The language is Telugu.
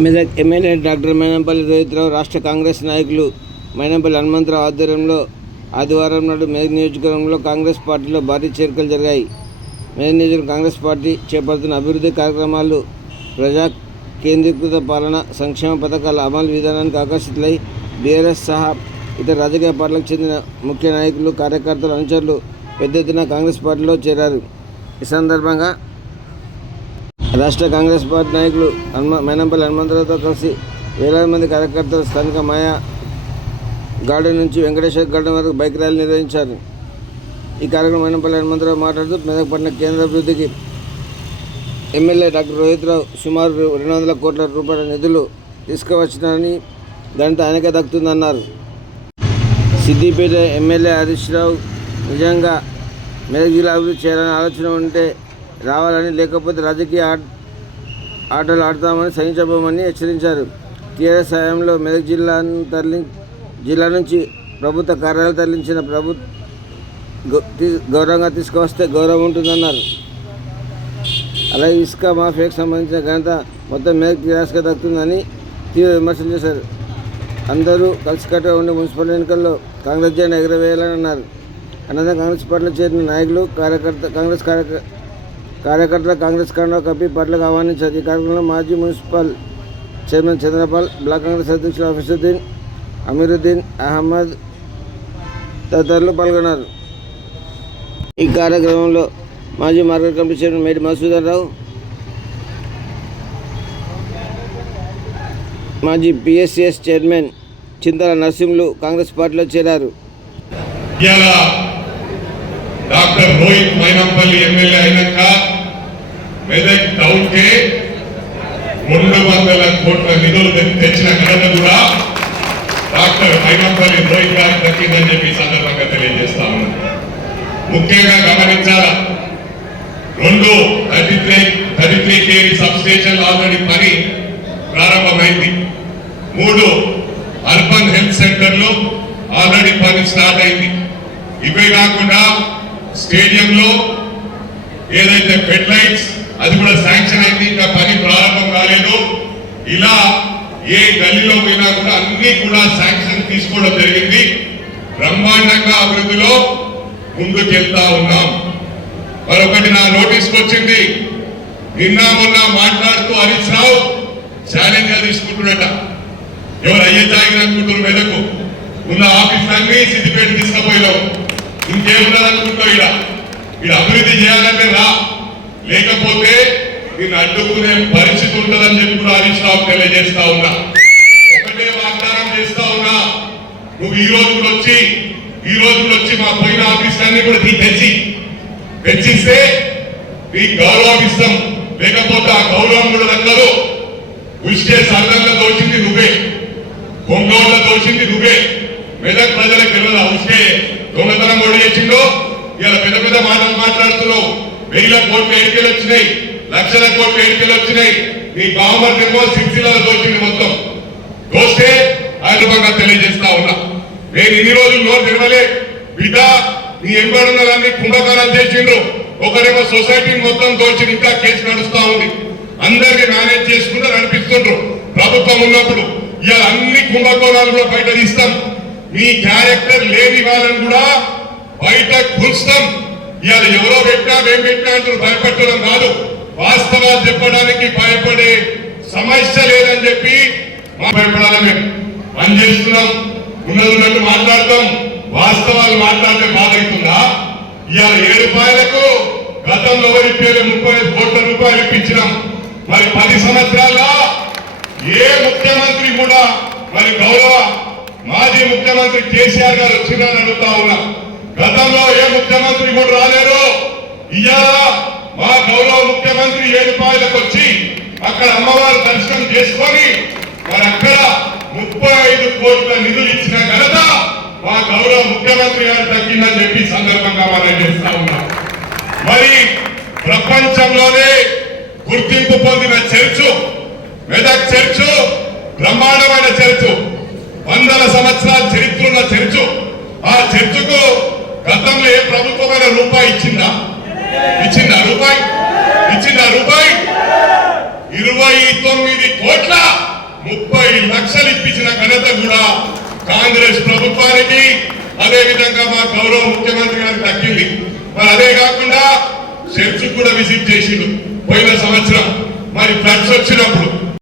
మెదక్ ఎమ్మెల్యే డాక్టర్ మైనంపల్లి రోహిత్రావు రాష్ట్ర కాంగ్రెస్ నాయకులు మైనంపల్లి హనుమంతరావు ఆధ్వర్యంలో ఆదివారం నాడు మెదక్ నియోజకవర్గంలో కాంగ్రెస్ పార్టీలో భారీ చేరికలు జరిగాయి. మెదక్ నియోజకవర్గం కాంగ్రెస్ పార్టీ చేపడుతున్న అభివృద్ధి కార్యక్రమాలు ప్రజా కేంద్రీకృత పాలన సంక్షేమ పథకాల అమలు విధానానికి ఆకర్షితులై బీఆర్ఎస్ సహా ఇతర రాజకీయ పార్టీలకు చెందిన ముఖ్య నాయకులు కార్యకర్తలు అనుచరులు పెద్ద ఎత్తున కాంగ్రెస్ పార్టీలో చేరారు. ఈ సందర్భంగా రాష్ట్ర కాంగ్రెస్ పార్టీ నాయకులు హనుమ మేనంపల్లి హనుమంతరావుతో కలిసి వేలాది మంది కార్యకర్తలు స్థానిక మాయా గార్డెన్ నుంచి వెంకటేశ్వర గార్డెన్ వరకు బైక్ ర్యాలీ నిర్వహించారు. ఈ కార్యక్రమం మేనంపల్లి హనుమంతరావు మాట్లాడుతూ మెదక్ కేంద్ర అభివృద్ధికి ఎమ్మెల్యే డాక్టర్ రోహిత్ రావు సుమారు రెండు వందల కోట్ల రూపాయల నిధులు తీసుకువచ్చినారని దానితో ఆయనకే దక్కుతుందన్నారు. సిద్దిపేట ఎమ్మెల్యే హరీష్ రావు నిజంగా మెదక్ జిల్లా అభివృద్ధి చేయాలని ఆలోచన ఉంటే రావాలని లేకపోతే రాజకీయ ఆటలు ఆడతామని సహించబోమని హెచ్చరించారు. టీఆర్ఎస్ హయాంలో మెదక్ జిల్లాను తరలి జిల్లా నుంచి ప్రభుత్వ కార్యాలయాలు తరలించిన ప్రభు గౌరవంగా తీసుకువస్తే గౌరవం ఉంటుందన్నారు. అలాగే ఇసుక మాఫియాకు సంబంధించిన ఘనత మొత్తం మెదక్ టీఆర్ఎస్గా దక్కుతుందని తీవ్ర విమర్శలు చేశారు. అందరూ కలిసికట్టుగా ఉండే మున్సిపల్ ఎన్నికల్లో కాంగ్రెస్ జెండా ఎగరవేయాలని అన్నారు. అనంతరం కాంగ్రెస్ పార్టీలో చేరిన నాయకులు కార్యకర్త కాంగ్రెస్ కార్యకర్త కార్యకర్తలు కాంగ్రెస్ కండువా కప్పి పట్లకు ఆహ్వానించారు ఈ కార్యక్రమంలో మాజీ municipal chairman Chandrapal block Congress అధ్యక్షులు హఫీజుద్దీన్ అమీరుద్దీన్ అహ్మద్ తదితరులు పాల్గొన్నారు. ఈ కార్యక్రమంలో మాజీ మార్కెట్ కమిటీ చైర్మన్ మేడి మసూదర్ రావు మాజీ పిఎస్సిఎస్ చైర్మన్ చింతల నరసింహులు కాంగ్రెస్ పార్టీలో చేరారు. డాక్టర్ రోహిత్ మైనంపల్లి ఎమ్మెల్యే అయినాక మెదక్ టౌన్కి రెండు వందల కోట్ల నిధులు తెచ్చిన ఘనత కూడా డాక్టర్ మైనంపల్లి రోహిత్ గారికి దక్కిందని చెప్పి సందర్భంగా తెలియజేస్తా ముఖ్యంగా గమనించాల? రెండు thirty three thirty three KV sub station already పని ప్రారంభమైంది. మూడు అర్బన్ హెల్త్ సెంటర్లు ఆల్రెడీ పని స్టార్ట్ అయింది. ఇవే కాకుండా స్టేడియంలో ఏదైతే బెడ్ లైట్స్ అది కూడా శాంక్షన్ అయింది. ఇంకా పని ప్రారంభం కాలేదు. ఇలా ఏ గల్లీలో పోయినా కూడా అన్ని కూడా శాంక్షన్ తీసుకోవడం జరిగింది. బ్రహ్మాండంగా అభివృద్ధిలో ముందుకెళ్తా ఉన్నాం. మరొకటి నా నోటీస్కి వచ్చింది. నిన్న మొన్న మాట్లాడుతూ హరీష్ రావు ఛాలెంజ్గా తీసుకుంటున్నట. ఎవరు అయ్యే తాగిన అనుకుంటున్నారు మెదకు? ఉన్న ఆఫీస్ అన్ని సిద్ధిపేట తీసుకుపోయినావు ఇంకేమున్నది అనుకుంటావు ఇలా? ఇలా అభివృద్ధి చేయాలంటే రా. లేకపోతే నేను అడ్డుకునే పరిస్థితి ఉంటుందని చెప్పి కూడా హరీష్ రావు తెలియజేస్తా ఉన్నా. ఒకటే వాగ్దానం చేస్తా ఉన్నా. నువ్వు ఈ రోజు కూడా వచ్చి ఈ రోజు కూడా వచ్చి మా పోయిన ఆఫీసులన్నీ కూడా నీకు తెచ్చి తెచ్చిస్తే నీ గౌరవం ఇస్తాం లేకపోతే ఆ గౌరవం కూడా దక్కదు. ఉష్కే సంఘంలో దోచింది నువ్వే. ఒంగోలు దోచింది నువ్వే. మెదక్ ప్రజలకు తెలియదు ఆ దొంగతనం కూడా చేసిందో ఇలా పెద్ద పెద్ద మాటలు మాట్లాడుతున్నావు. వెయ్యిల కోట్లు ఎన్నికలు వచ్చినాయి లక్షల కోట్లు ఎన్నికలు వచ్చినాయి. నీ బావమర్గమో సిక్స్టీలో దోచింది మొత్తం. దోస్తే ఆయన తెలియజేస్తా ఉన్నా. నేను ఇన్ని రోజులు నోరు తిరగలే బిడ్డ నీ ఎంబడున్నలన్నీ కుంభకారాలు చేసిండ్రు. ఒకరేమో సొసైటీ మొత్తం దోచి ఇంకా కేసు నడుస్తా ఉంది. అందరినీ మేనేజ్ చేసుకుంటూ నడిపిస్తుండ్రు. ప్రభుత్వం ఉన్నప్పుడు ఇలా అన్ని కుంభకోణాలు కూడా బయట తీస్తాం. మీ క్యారెక్టర్ లేని వాళ్ళని కూడా బయట కూల్స్తాం ఇవాళ ఎవరో పెట్టినా మేము పెట్టినా అంటూ భయపెట్టడం కాదు. వాస్తవాలు చెప్పడానికి భయపడే సమస్య లేదని చెప్పి మా భయపడాలి మేము. పని చేస్తున్నాం. ఉన్నది మాట్లాడతాం. వాస్తవాలు మాట్లాడితే బాధైతుందా? ఇవాళ ఏ రూపాయలకు గతంలో ఇప్పేది ముప్పై కోట్ల రూపాయలు ఇప్పించినాం. మరి పది సంవత్సరాల్లో ఏ ముఖ్యమంత్రి కూడా మరి గౌరవ మాజీ ముఖ్యమంత్రి కేసీఆర్ గారు వచ్చిందని అడుగుతా ఉన్నా. గతంలో ఏ ముఖ్యమంత్రి కూడా రాలేరు. ఇవాళ మా గౌరవ ముఖ్యమంత్రి ఏడుపాయలకు వచ్చి అక్కడ అమ్మవారి దర్శనం చేసుకొని మరి అక్కడ ముప్పై ఐదు కోట్ల నిధులు ఇచ్చిన ఘనత మా గౌరవ ముఖ్యమంత్రి గారు తగ్గిందని చెప్పి సందర్భంగా మనం చేస్తా ఉన్నాం. మరి ప్రపంచంలోనే గుర్తింపు పొందిన చర్చు మెదక్ చర్చు బ్రహ్మాండమైన చర్చు వందల సంవత్సరాల చరిత్ర ఉన్న చర్చు. ఆ చర్చకు గతంలో ఏ ప్రభుత్వమైన రూపాయి ఇచ్చిందా? ఇచ్చిందా రూపాయి? ఇచ్చిందా రూపాయి? ఇరవై తొమ్మిది కోట్ల ముప్పై లక్షలు ఇప్పించిన ఘనత కూడా కాంగ్రెస్ ప్రభుత్వానికి. అదే విధంగా మా గౌరవ ముఖ్యమంత్రి గారికి తగ్గింది మరి అదే కాకుండా చర్చ్ కూడా విజిట్ చేసిండు పోయిన సంవత్సరం. మరి ఫ్లడ్స్ వచ్చినప్పుడు